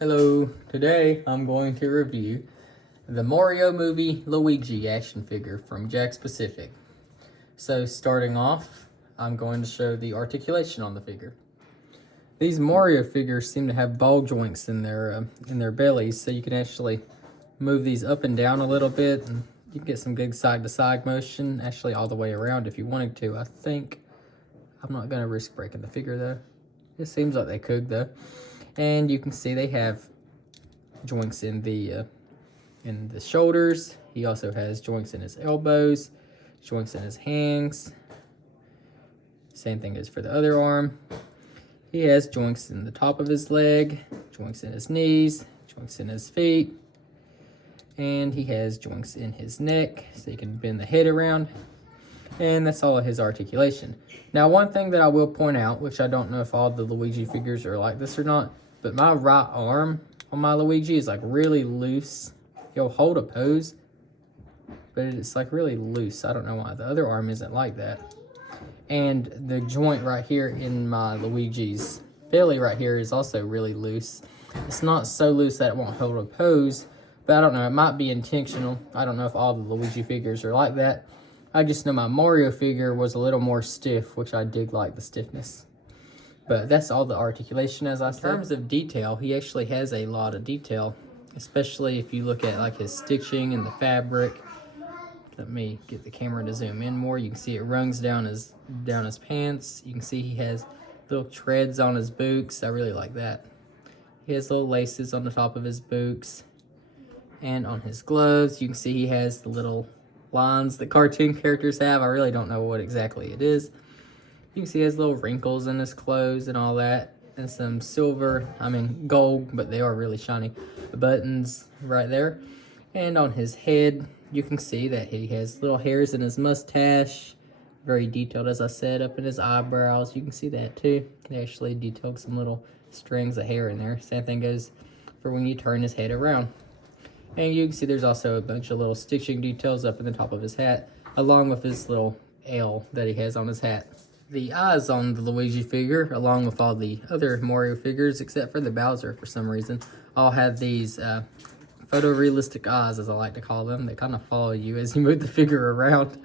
Hello, today I'm going to review the Mario movie Luigi action figure from Jakks Pacific. So starting off, I'm going to show the articulation on the figure. These Mario figures seem to have ball joints in their bellies, so you can actually move these up and down a little bit, and you can get some good side-to-side motion, actually all the way around if you wanted to. I think I'm not going to risk breaking the figure though. It seems like they could though. And you can see they have joints in the shoulders. He also has joints in his elbows, joints in his hands. Same thing as for the other arm. He has joints in the top of his leg, joints in his knees, joints in his feet, and he has joints in his neck so he can bend the head around. And that's all of his articulation. Now, one thing that I will point out, which I don't know if all the Luigi figures are like this or not, but my right arm on my Luigi is like really loose. He'll hold a pose, but it's like really loose. I don't know why. The other arm isn't like that. And the joint right here in my Luigi's belly right here is also really loose. It's not so loose that it won't hold a pose, but I don't know. It might be intentional. I don't know if all the Luigi figures are like that. I just know my Mario figure was a little more stiff, which I did like the stiffness. But that's all the articulation, as I said. In terms of detail, he actually has a lot of detail, especially if you look at like his stitching and the fabric. Let me get the camera to zoom in more. You can see it runs down his pants. You can see he has little treads on his boots. I really like that. He has little laces on the top of his boots and on his gloves. You can see he has the little lines that cartoon characters have. I really don't know what exactly it is. You can see he has little wrinkles in his clothes and all that, and some gold, but they are really shiny buttons right there. And on his head, you can see that he has little hairs in his mustache, very detailed, as I said, up in his eyebrows. You can see that too. They actually detailed some little strings of hair in there. Same thing goes for when you turn his head around. And you can see there's also a bunch of little stitching details up in the top of his hat, along with his little L that he has on his hat. The eyes on the Luigi figure, along with all the other Mario figures, except for the Bowser for some reason, all have these photorealistic eyes, as I like to call them. They kind of follow you as you move the figure around,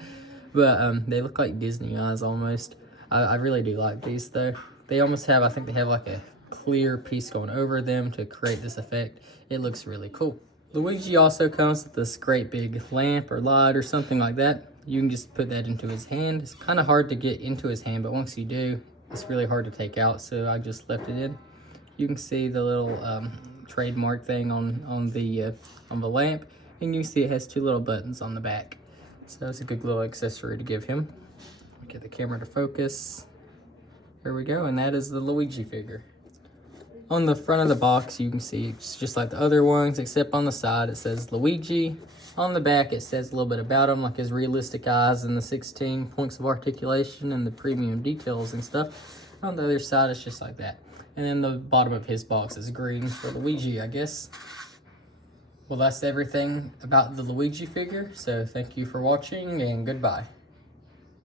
but they look like Disney eyes almost. I really do like these though. They almost have, I think they have like a clear piece going over them to create this effect. It looks really cool. Luigi also comes with this great big lamp or light or something like that. You can just put that into his hand. It's kind of hard to get into his hand, but once you do, it's really hard to take out, so I just left it in. You can see the little trademark thing on the lamp, and you can see it has two little buttons on the back. So it's a good little accessory to give him. Get the camera to focus. There we go, and that is the Luigi figure. On the front of the box, you can see it's just like the other ones, except on the side it says Luigi. On the back, it says a little bit about him, like his realistic eyes and the 16 points of articulation and the premium details and stuff. On the other side, it's just like that. And then the bottom of his box is green for Luigi, I guess. Well, that's everything about the Luigi figure. So thank you for watching, and goodbye.